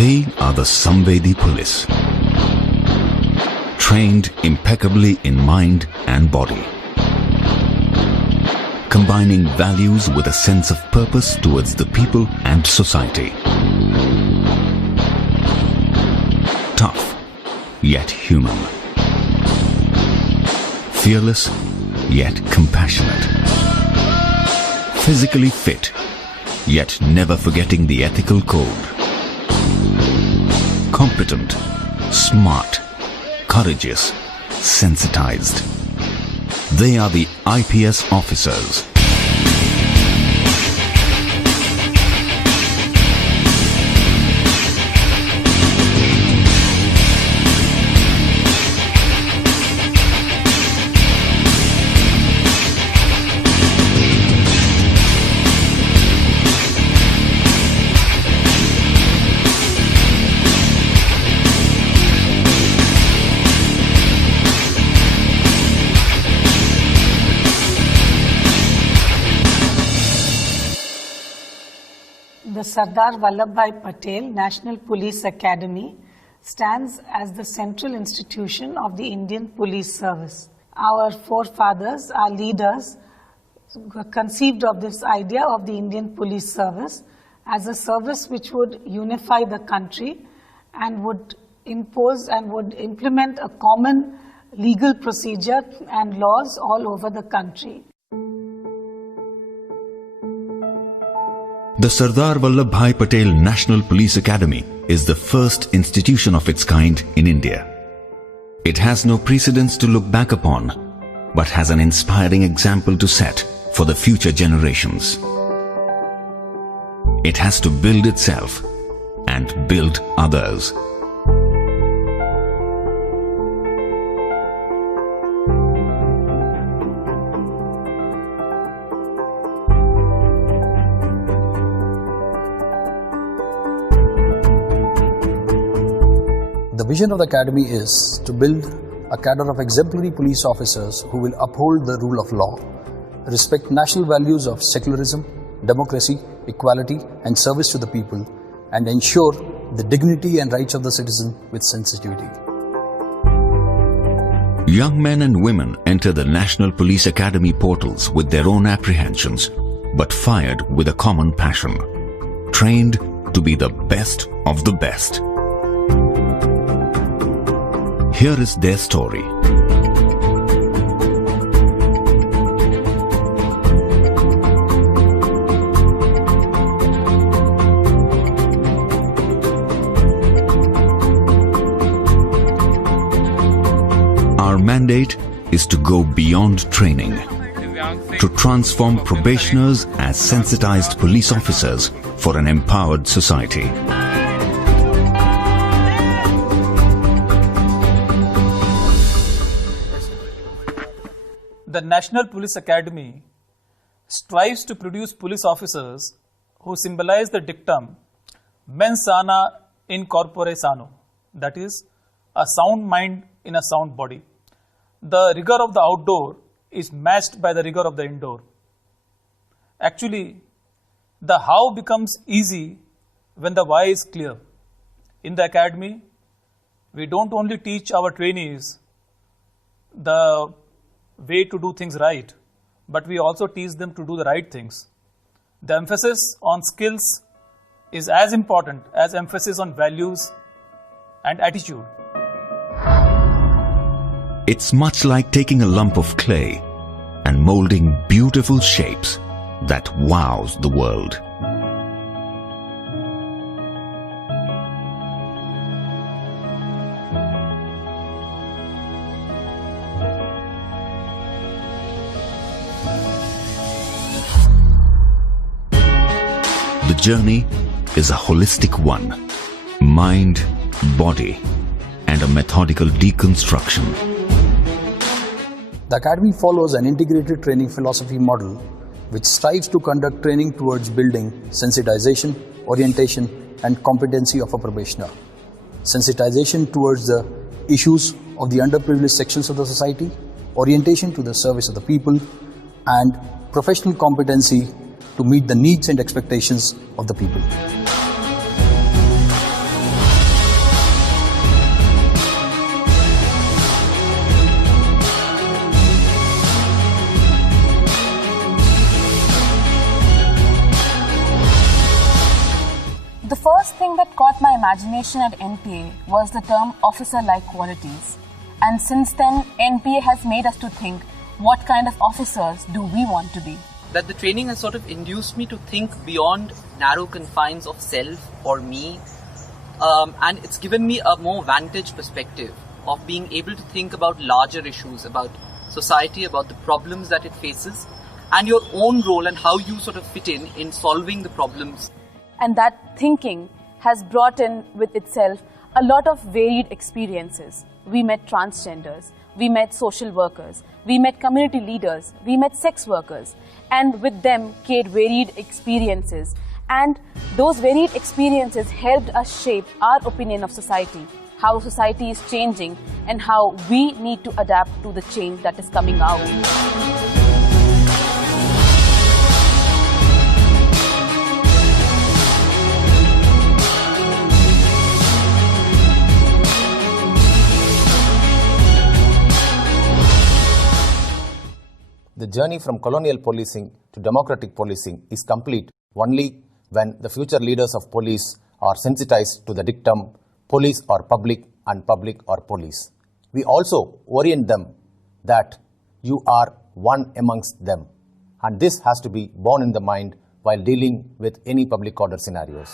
They are the Samvedi police, trained impeccably in mind and body, combining values with a sense of purpose towards the people and society. Tough, yet human. Fearless, yet compassionate. Physically fit, yet never forgetting the ethical code. Competent, smart, courageous, sensitized. They are the IPS officers. The Sardar Vallabhbhai Patel National Police Academy stands as the central institution of the Indian Police Service. Our forefathers, our leaders, conceived of this idea of the Indian Police Service as a service which would unify the country and would impose and would implement a common legal procedure and laws all over the country. The Sardar Vallabhbhai Patel National Police Academy is the first institution of its kind in India. It has no precedents to look back upon, but has an inspiring example to set for the future generations. It has to build itself and build others. The vision of the Academy is to build a cadre of exemplary police officers who will uphold the rule of law, respect national values of secularism, democracy, equality and service to the people, and ensure the dignity and rights of the citizen with sensitivity. Young men and women enter the National Police Academy portals with their own apprehensions, but fired with a common passion, trained to be the best of the best. Here is their story. Our mandate is to go beyond training, to transform probationers as sensitized police officers for an empowered society. The National Police Academy strives to produce police officers who symbolize the dictum mens sana in corpore sano, that is, a sound mind in a sound body. The rigor of the outdoor is matched by the rigor of the indoor. Actually, the how becomes easy when the why is clear. In the academy, we don't only teach our trainees the way to do things right, but we also teach them to do the right things. The emphasis on skills is as important as emphasis on values and attitude. It's much like taking a lump of clay and molding beautiful shapes that wows the world. The journey is a holistic one, mind, body, and a methodical deconstruction. The Academy follows an integrated training philosophy model which strives to conduct training towards building sensitization, orientation, and competency of a probationer. Sensitization towards the issues of the underprivileged sections of the society, orientation to the service of the people, and professional competency to meet the needs and expectations of the people. imagination at NPA was the term officer-like qualities. And since then, NPA has made us to think, what kind of officers do we want to be? That the training has sort of induced me to think beyond narrow confines of self or me, and it's given me a more vantage perspective of being able to think about larger issues, about society, about the problems that it faces, and your own role and how you sort of fit in solving the problems. And that thinking has brought in with itself a lot of varied experiences. We met transgenders, we met social workers, we met community leaders, we met sex workers, and with them came varied experiences. And those varied experiences helped us shape our opinion of society, how society is changing, and how we need to adapt to the change that is coming our way. The journey from colonial policing to democratic policing is complete only when the future leaders of police are sensitized to the dictum, police are public and public are police. We also orient them that you are one amongst them, and this has to be borne in the mind while dealing with any public order scenarios.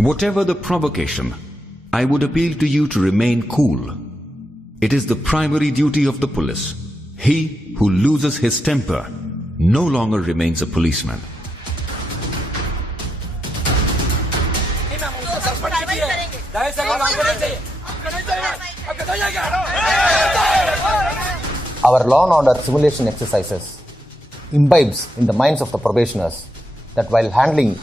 Whatever the provocation, I would appeal to you to remain cool. It is the primary duty of the police. He who loses his temper no longer remains a policeman. Our law and order simulation exercises imbibes in the minds of the probationers that while handling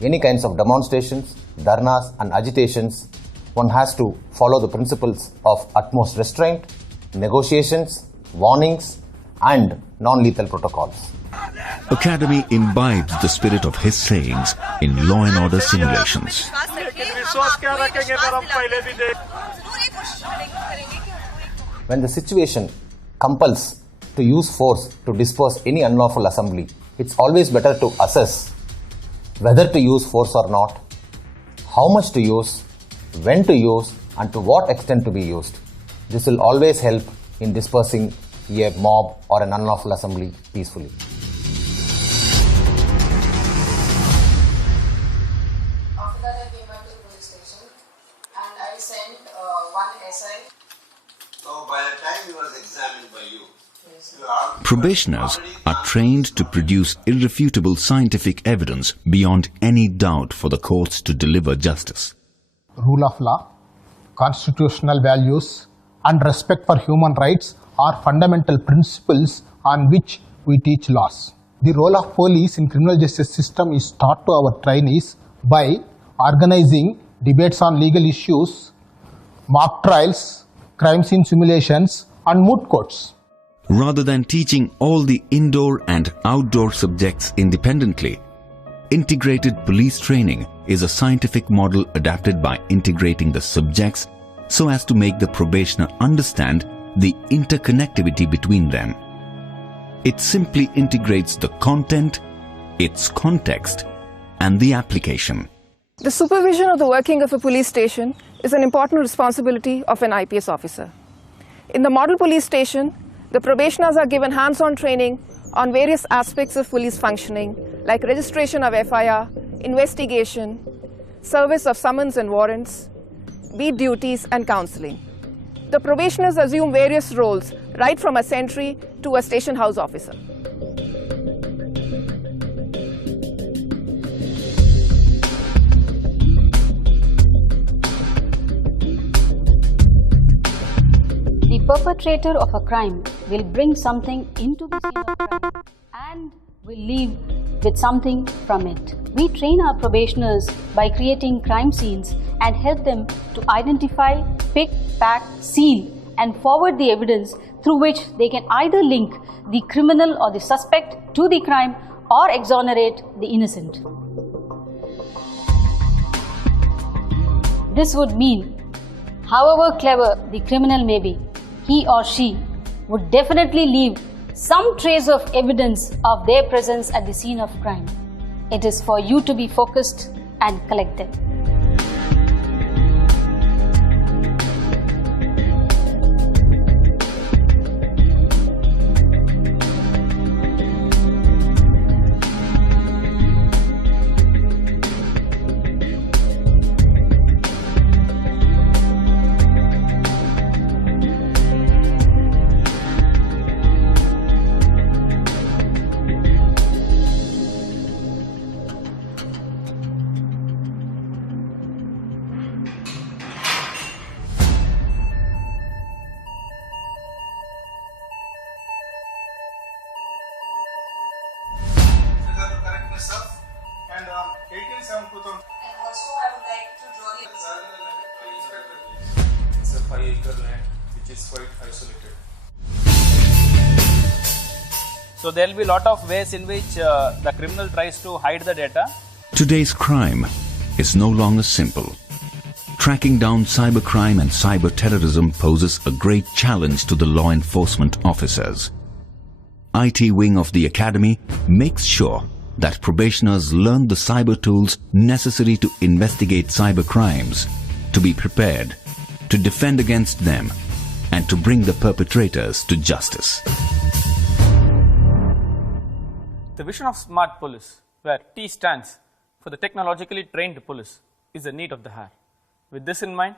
any kinds of demonstrations, dharnas and agitations, one has to follow the principles of utmost restraint, negotiations, warnings and non-lethal protocols. Academy imbibes the spirit of his sayings in law and order simulations. When the situation compels to use force to disperse any unlawful assembly, it's always better to assess whether to use force or not, how much to use, when to use, and to what extent to be used. This will always help in dispersing a mob or an unlawful assembly peacefully. After that, I came back to the police station and I sent one SI. So by the time he was examined by you, Probationers are trained to produce irrefutable scientific evidence beyond any doubt for the courts to deliver justice. Rule of law, constitutional values, and respect for human rights are fundamental principles on which we teach laws. The role of police in criminal justice system is taught to our trainees by organizing debates on legal issues, mock trials, crime scene simulations, and moot courts. Rather than teaching all the indoor and outdoor subjects independently, integrated police training is a scientific model adapted by integrating the subjects so as to make the probationer understand the interconnectivity between them. It simply integrates the content, its context, and the application. The supervision of the working of a police station is an important responsibility of an IPS officer. In the model police station, the probationers are given hands-on training on various aspects of police functioning like registration of FIR, investigation, service of summons and warrants, beat duties and counseling. The probationers assume various roles right from a sentry to a station house officer. The perpetrator of a crime will bring something into the scene of crime and will leave with something from it. We train our probationers by creating crime scenes and help them to identify, pick, pack, seal and forward the evidence through which they can either link the criminal or the suspect to the crime or exonerate the innocent. This would mean, however clever the criminal may be, he or she would definitely leave some trace of evidence of their presence at the scene of crime. It is for you to be focused and collected. And 1872,000. And also I would like to draw the It's a 5-acre land which is quite isolated. So there will be a lot of ways in which the criminal tries to hide the data. Today's crime is no longer simple. Tracking down cybercrime and cyber terrorism poses a great challenge to the law enforcement officers. IT wing of the academy makes sure that probationers learn the cyber tools necessary to investigate cyber crimes, to be prepared, to defend against them, and to bring the perpetrators to justice. The vision of smart police, where T stands for the technologically trained police, is the need of the hour. With this in mind,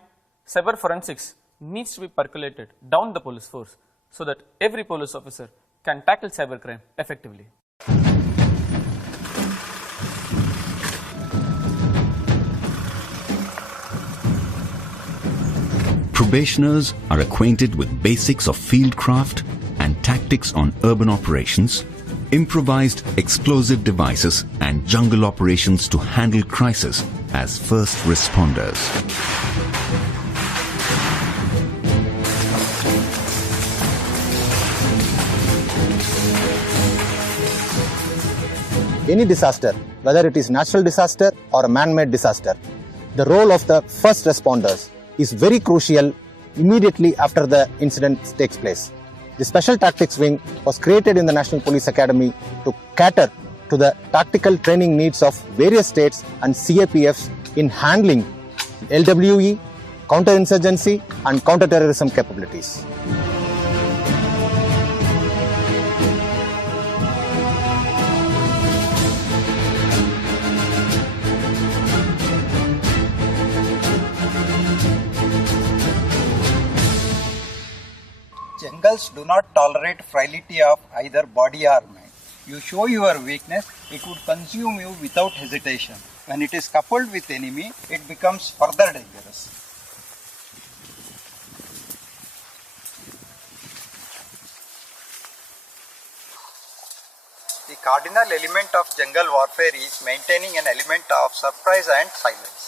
cyber forensics needs to be percolated down the police force so that every police officer can tackle cybercrime effectively. Probationers are acquainted with basics of fieldcraft and tactics on urban operations, improvised explosive devices and jungle operations to handle crisis as first responders. Any disaster, whether it is natural disaster or a man-made disaster, the role of the first responders is very crucial immediately after the incident takes place. The Special Tactics Wing was created in the National Police Academy to cater to the tactical training needs of various states and CAPFs in handling LWE, counterinsurgency and counterterrorism capabilities. Jungles do not tolerate frailty of either body or mind. You show your weakness, it would consume you without hesitation. When it is coupled with enemy, it becomes further dangerous. The cardinal element of jungle warfare is maintaining an element of surprise and silence.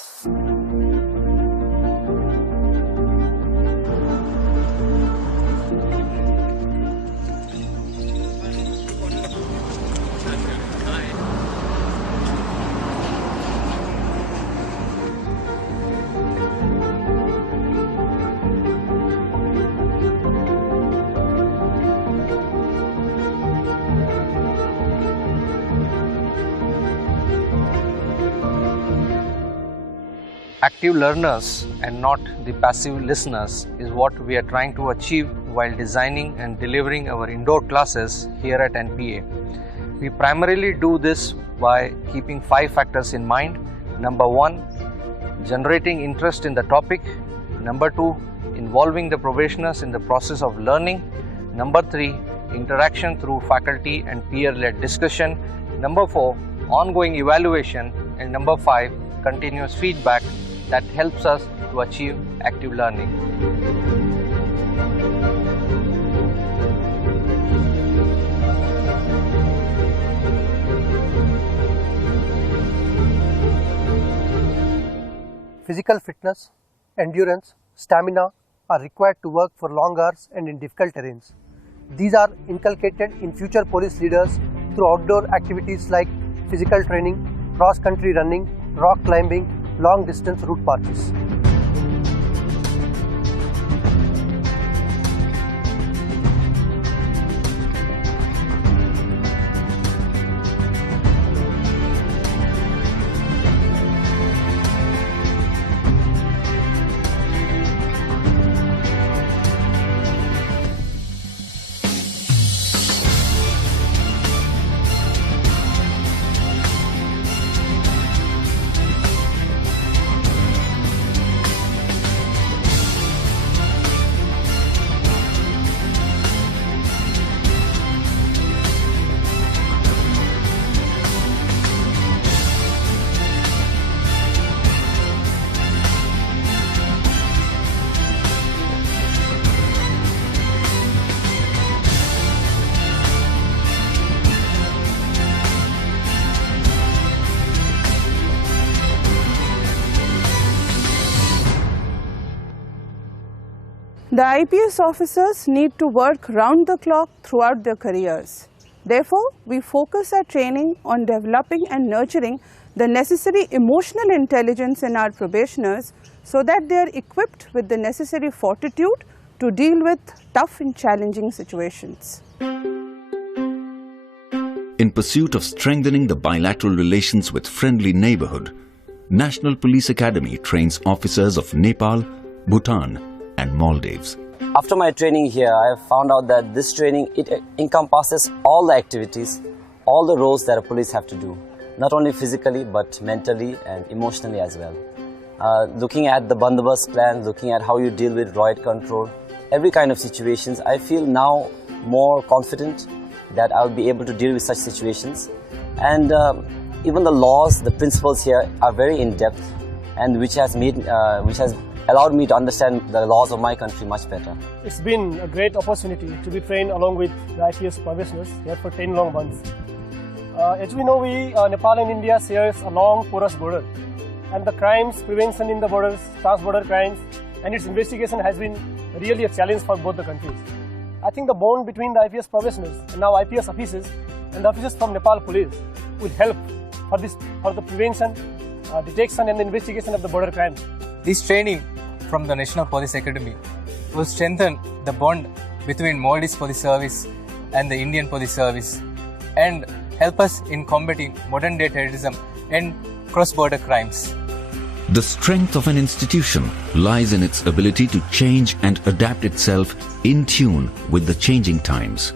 Active learners and not the passive listeners is what we are trying to achieve while designing and delivering our indoor classes here at NPA. We primarily do this by keeping 5 factors in mind. Number 1, generating interest in the topic. Number 2, involving the probationers in the process of learning. Number 3, interaction through faculty and peer-led discussion. Number 4, ongoing evaluation. And number 5, continuous feedback that helps us to achieve active learning. Physical fitness, endurance, stamina are required to work for long hours and in difficult terrains. These are inculcated in future police leaders through outdoor activities like physical training, cross-country running, rock climbing, long-distance route marches. The IPS officers need to work round the clock throughout their careers. Therefore, we focus our training on developing and nurturing the necessary emotional intelligence in our probationers so that they are equipped with the necessary fortitude to deal with tough and challenging situations. In pursuit of strengthening the bilateral relations with friendly neighborhood, National Police Academy trains officers of Nepal, Bhutan, and Maldives. After my training here, I have found out that this training, it encompasses all the activities, all the roles that a police have to do, not only physically but mentally and emotionally as well. Looking at the bandobast plan, looking at how you deal with riot control, every kind of situations, I feel now more confident that I'll be able to deal with such situations. And even the laws, the principles here are very in-depth, and which has allowed me to understand the laws of my country much better. It's been a great opportunity to be trained along with the IPS probationers here for 10 long months. As we know, Nepal and India shares a long porous border, and the crimes prevention in the borders, trans-border crimes, and its investigation has been really a challenge for both the countries. I think the bond between the IPS probationers and now IPS officers and the officers from Nepal Police will help for the prevention, detection and the investigation of the border crimes. This training from the National Police Academy will strengthen the bond between Maldives Police Service and the Indian Police Service and help us in combating modern-day terrorism and cross-border crimes. The strength of an institution lies in its ability to change and adapt itself in tune with the changing times.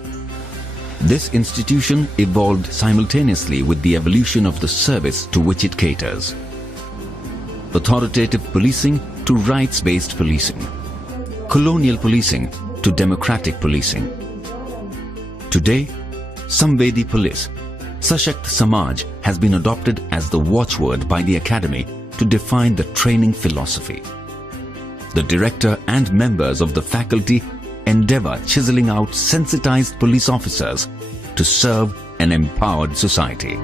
This institution evolved simultaneously with the evolution of the service to which it caters. Authoritative policing to rights-based policing, colonial policing to democratic policing. Today, Samvedi Police, Sashakt Samaj has been adopted as the watchword by the Academy to define the training philosophy. The director and members of the faculty endeavor chiseling out sensitized police officers to serve an empowered society.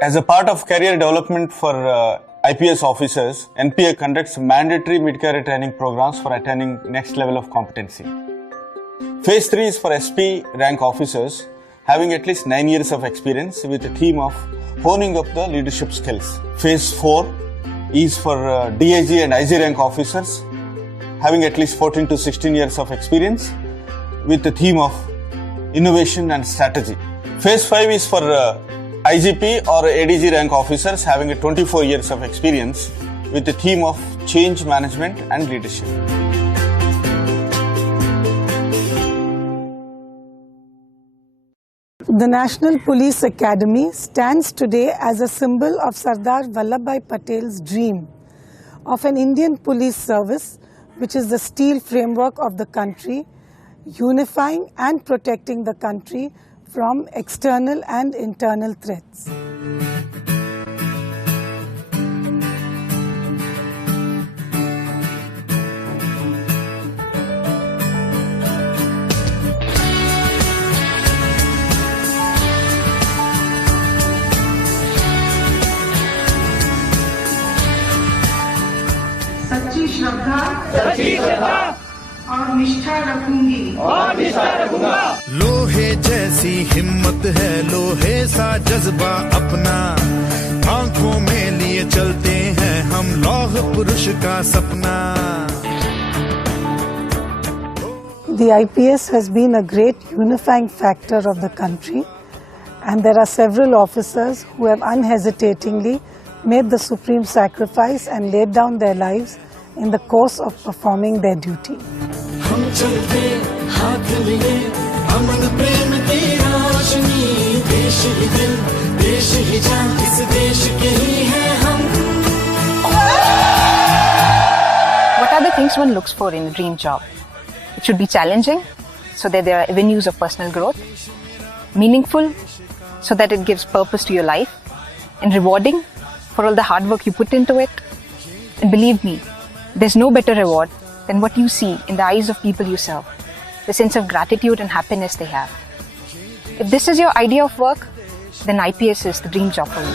As a part of career development for IPS officers, NPA conducts mandatory mid-career training programs for attaining next level of competency. Phase 3 is for SP rank officers having at least 9 years of experience with a theme of honing up the leadership skills. Phase 4 is for DIG and IG rank officers having at least 14 to 16 years of experience with the theme of innovation and strategy. Phase 5 is for IGP or ADG rank officers having 24 years of experience with the theme of change management and leadership. The National Police Academy stands today as a symbol of Sardar Vallabhbhai Patel's dream of an Indian police service which is the steel framework of the country, unifying and protecting the country from external and internal threats. सच्ची श्रद्धा और निष्ठा रखूंगा। लोहे जैसी हिम्मत है, लोहे सा जज्बा अपना, आंखों में लिए चलते हैं हम लौह पुरुष का सपना। The IPS has been a great unifying factor of the country, and there are several officers who have unhesitatingly made the supreme sacrifice and laid down their lives in the course of performing their duty. हम चलते हाथ लिए, अमन प्रेम की रोशनी, देश ही दिल, देश ही जान, इस देश के ही हैं हम। What are the things one looks for in a dream job? It should be challenging, so that there are avenues of personal growth, meaningful, so that it gives purpose to your life, and rewarding for all the hard work you put into it. And believe me, there's no better reward than what you see in the eyes of people you serve, the sense of gratitude and happiness they have. If this is your idea of work, then IPS is the dream job for you.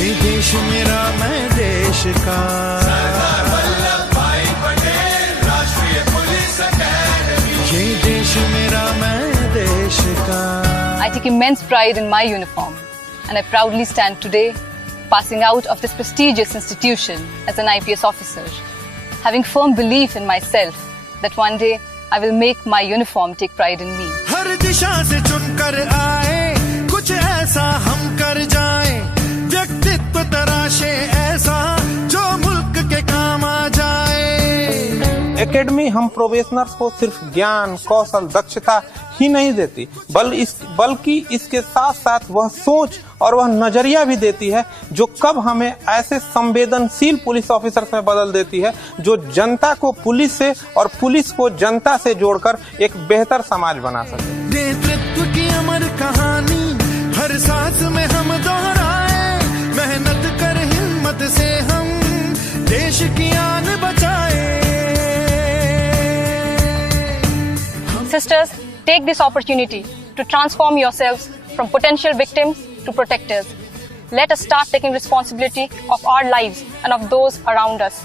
ये देश मेरा मैं देश का, ये देश मेरा मैं देश का। I take immense pride in my uniform, and I proudly stand today passing out of this prestigious institution as an IPS officer, having firm belief in myself that one day I will make my uniform take pride in me. हर दिशा से चुनकर आए, कुछ ऐसा हम कर जाएं, व्यक्तित्व तराशे ऐसा जो मुल्क के काम आ जाए। एकेडमी हम प्रोबेशनर्स को सिर्फ ज्ञान, कौशल, दक्षता ही नहीं देती, बल्कि इसके साथ साथ वह सोच और वह नजरिया भी देती है जो कब हमें ऐसे संवेदनशील पुलिस ऑफिसर में बदल देती है जो जनता को पुलिस से और पुलिस को जनता से जोड़कर एक बेहतर समाज बना सके। नेतृत्व की अमर कहानी हर सांस में हम दोहराए, मेहनत कर हिम्मत से हम देश की आन बचाए। Sisters, take this opportunity to transform yourselves from potential victims to protectors. Let us start taking responsibility of our lives and of those around us.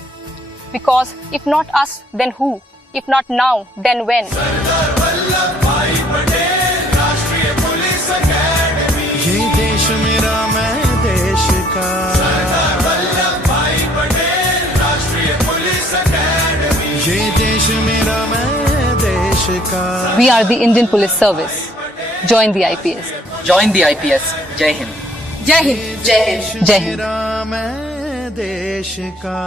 Because if not us, then who? If not now, then when? ये देश मेरा मैं देश का, ये देश मेरा मैं देश का। We are the Indian Police Service. Join the IPS. Join the IPS. Jai Hind. Jai Hind. Jai Hind. Jai Hind. मेरा मैं देश का।